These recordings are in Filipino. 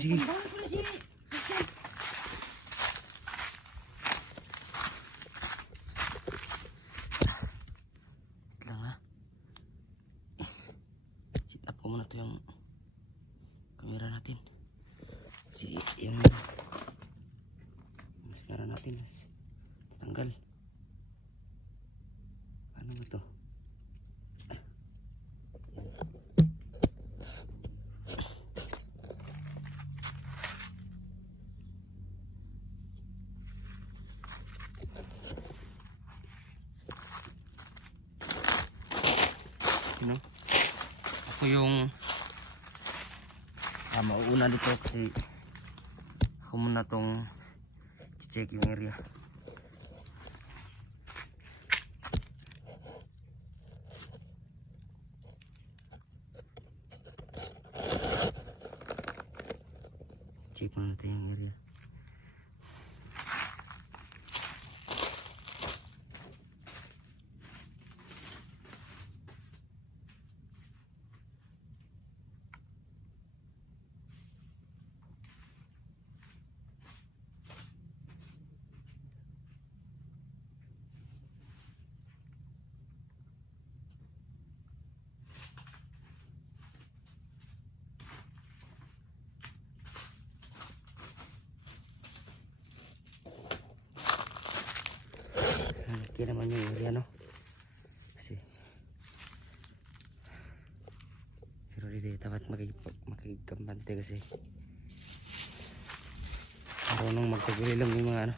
sige. Wait lang ha. Sit up ko muna to yung camera natin. Kasi yung mascara natin tanggal. Ano ba to? You know? Ako yung mauuna dito kasi ako muna tong check yung area. Check muna natin yung area. Laki naman yung area, no? Kasi pero hindi dapat makikikampante kasi marunong magtaguli lang yung mga ano.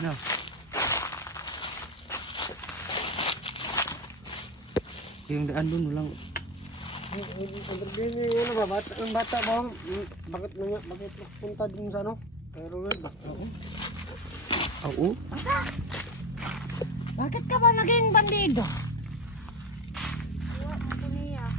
Ano? Yung daan doon walang ano ba bata ng bata ba bakit punta dun sa ano kay Ruel ba? Oo. Bakit ka ba naging bandido? Wala mo niya.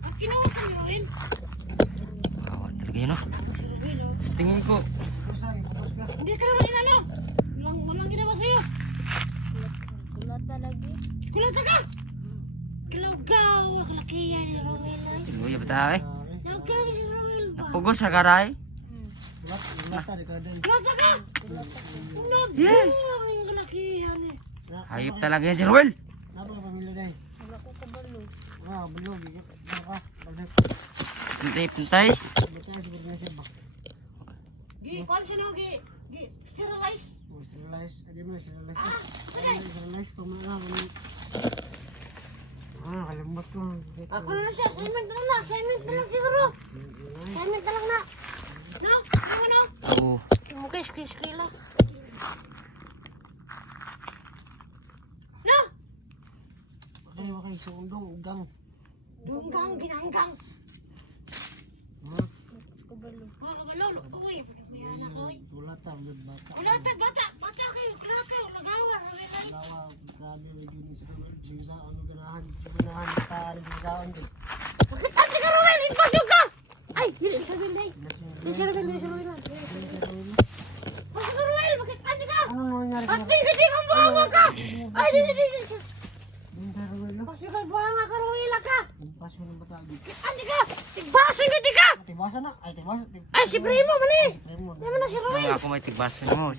Ang kinuha ka ni Ruel? Kawan talaga yun, no? Sa tingin ko Hindi ka naman inano. Walang ginawa sa'yo. Kulata lagi. Kulata ka? Kilawgaw. Kalakiyan ni Ruel ay. Luya ba tayo? Kilawgaw ni Ruel ba? Napugos sa karay? Kulata di ka din. Kulata ka? Yeah. Ang kalakiyan eh. Hayop talaga yan si Ruel. Napa pamilya din. Wala ko kabalo. Balo baka balik. Pintais. Baka siguro na siya ba. Gi, kung sino gi? Gi, sterilize. Sterilize, adi mo sterilize. Saday. Sterilize to mo lang. Kalimot ko. Ako na siya. Assignment na lang. Assignment na lang siguro. Assignment na lang na. No? Ano? Oo. Mukha skri-skri lang. No? Wakay sundong ugang. Dunggang, ginanggang. Kabalo. Kabalo. Uy, may anak ko. Kulata gud bata. Bata, bata. Bata kayo. Kaya kayo. Nagawa. Lawa grabe yun sa ano ganahan para gisaon din. Bakit ate ka Ruel? Inpasyo ka! Ay, hindi siya Ruel. Hindi siya Ruel. Hindi siya Ruel. Bakit ka Ruel? Bakit ate ka? Ano nangyari ka? Ate, hindi kang buhawa ka! Ay, hindi. Hindi Ruel. Pasyo ka, buhanga ka Ruel ka! Paso ng bata. Ate ka! Tigbaso hindi ka! Tibasa na. Ay tibasa. Ay, si Primo man eh! Primo. Hindi mo na si Ruel. Ako may tigbasan mo.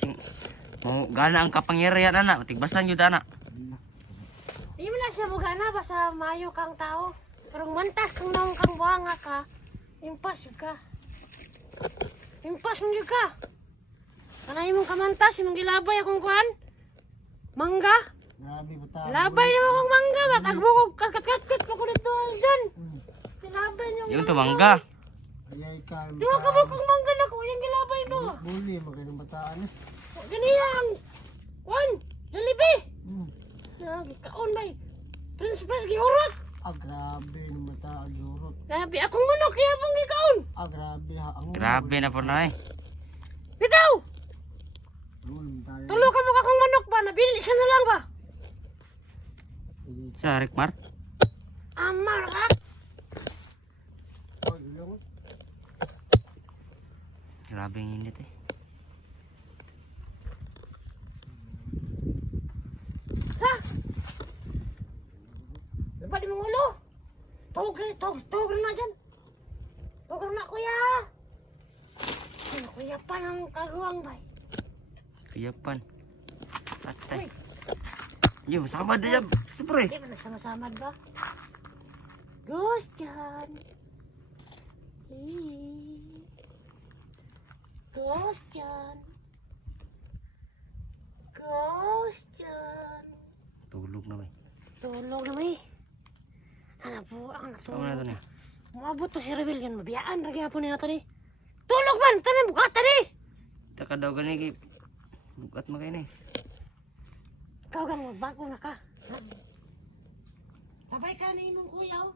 Mo gana ang kapangyarihan ana. Tigbasan yun ana. Hindi mo na siya mugana basta mayo kang tao. Pero mantas kung naong kang buhanga ka, impasyo ka. Impasyo ka. Kanay mong kamantas, imong gilabay akong kuhan. Mangga. Grabe bata. Labay naman akong mangga. Ba't agbukog kat-kat-kat pa ko dito dyan. Gilabay niyo. Yung tumangga. Ayay ka. Di mo kabukog mangga na ko. Yung gilabay no. Buli magandang bataan eh. Ganiyang. Kuhan. Jalibi. Hmm. Kaon bay. Prinsipes gihurot. Grabe ng bata agurot. Grabe akong manok kaya pang gikaon. Grabe ha. Grabe na po na eh. Bitaw. Tayo. Tulo ka mo kakong manok ba? Nabili siya na lang ba? Sa Rikmar. Amar ka? Oh, ilong. Grabe ang init eh. na kuya. Ano kuya pa ng kaguwang bay? Kayapan. Patay. Uy, Yo, sama dia. Super. di ba nagsama-samad ba? Ghost dyan. Ghost dyan. Ghost dyan. Tulog na bay. Tulog na may. Ano po ang Sama na to natulog? niya. Umabot to si Revil yun. Mabiyaan. Lagi hapon nila to ni. Tulog man! Tanan bukata ni! Taka daw gani kay bukat magay ni. Ikaw ka magbago na ka. Sabay ka ni imong kuya. Oh.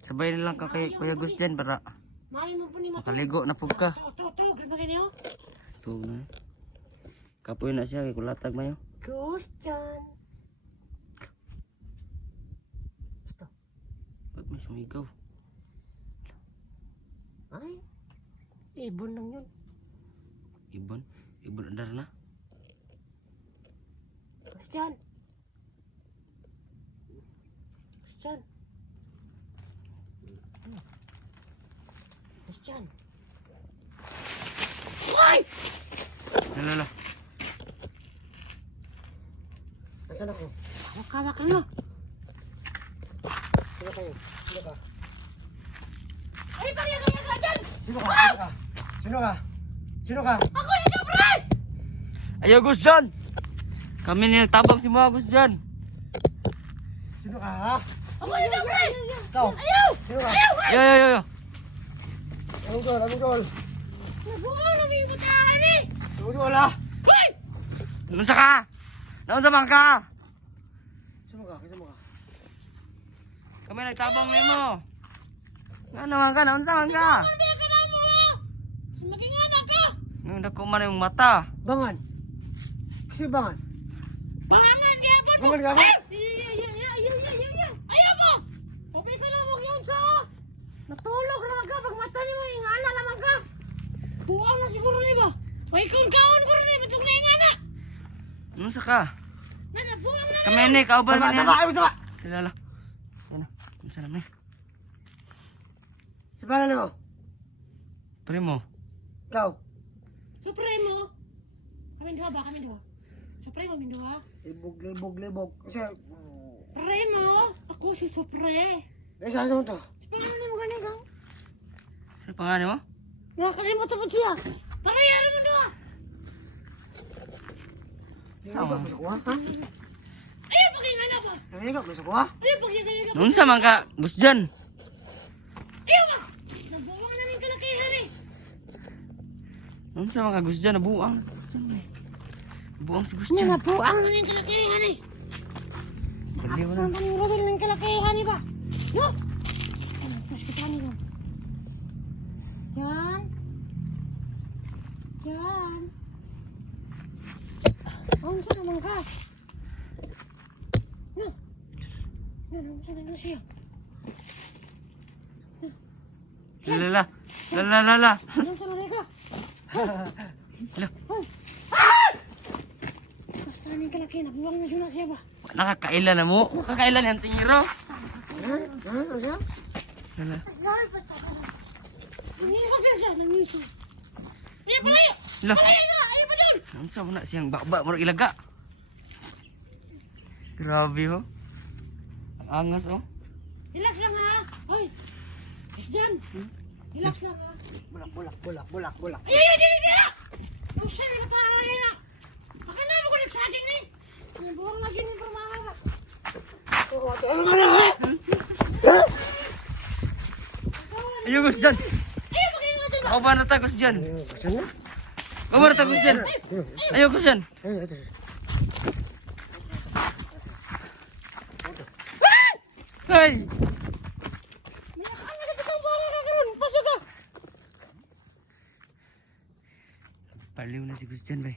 Sabay na lang ka kay Kuya Gus dyan para Main mo po ni Mato. makaligo na pug ka. To. Graba ka niyo. Tulog na. Kapoy na siya kay kulatag mayo. Ghost dyan. Ba't may sumigaw? Ay. Ibon lang yun. Ibon? Ibon andar na? Ghost dyan. Ghost dyan. Ghost dyan. Ay! Lala. Nasaan ako? Hawak ka mo. Sino kayo? Sino ka? Ay, pagyaga ka dyan! Sino ka? Sino ka? Sino ka? Sino ka? Ako si Sobre! Ayaw Gus dyan! Kami niltabang si mga Gus dyan. Sino ka ha? Ako si Sobre! Ikaw? Ayaw! Sino ka? Yo. Anong dol? Anong dol? Nabuo na may butahan eh! Anong dol ha? Hoy! Naunsa ka? Naunsa man ka? Sino ka? Sino ka? Kami nagtabang nimo. Nga naman ka, naunsa man ka? Hindi ka na mo! Maging anak ka! Yung dako man yung mata. Bangan. Kasi bangan. Bangan kaya ba? Bangan ka ba? Ayaw mo! Okay ka na huwag yun sa... Natulog naman ka pag mata ni mo yung anak naman ka! Buwang na siguro ni ba? Paikon-kaon ko rin eh, ba't yung naingana? Naunsa ka? Nanabuwang na! Kami ni, kauban man Sama! yan. Ayaw sama! Kilala. Ano? Naunsa naman eh. Sa pangalan mo? Primo. Ikaw? Supremo! Kami dua ba? Kami dua? Supremo, kami dua? Libog. Kasi... Premo! Ako si Supre! Saan mo to? Sa pangalan mo ganun ka? Sa pangalan mo? Nakakalimutan mo siya! Pakayaro mo dua! Nanginig mo sa kuha? Ha? Ayaw pakingana ba? Nanginig mo sa kuha? Ayaw pakingana ba? Naunsa man ka? Gus dyan. Ayaw ba? Nabuwang na rin kalakihan eh! Naunsa man ka Gus dyan? Nabuang. Gus dyan eh. Nabuang si Gus dyan. Nabuwang na rin kalakihan eh! Baliw na. Ang pangyayari ng kalakihan eh ba? Yo! Tapos kita niyo. Yan. Ang saan naman ka? No. Ang saan naman siya? Lala. Lala. Ang saan naman ka? Lala. Basta ning kalakihan, nabuwang na siya na siya ba? Nakakailan na mo. Nakakailan yung tingiro. Ano siya? Lala. Ay, basta ka na. Nangisog na siya, nangisog. Ayaw palayo! Lala. Palayo na! Ayaw pa doon! Naunsa mo na siyang baba mo ilaga. Grabe ho. Ang angas oh. Relax lang ha! Hoy! Diyan! Relax lang ha! Bulak. Ay! Ang siya na bataan na yun ha! Baka na mo ko nagsaging ni! Nabuwang lagi ni Permahara! Ano ba na ha? Ayaw Gus dyan. Ayaw magiging nga dyan ba? Ako ba natagos dyan? Saan na? Ako ba natagos dyan? Ayaw Gus dyan. Ito. Hey! Ano na kitang para ka karoon? Pasok ka! Paliw na si Gus dyan bay.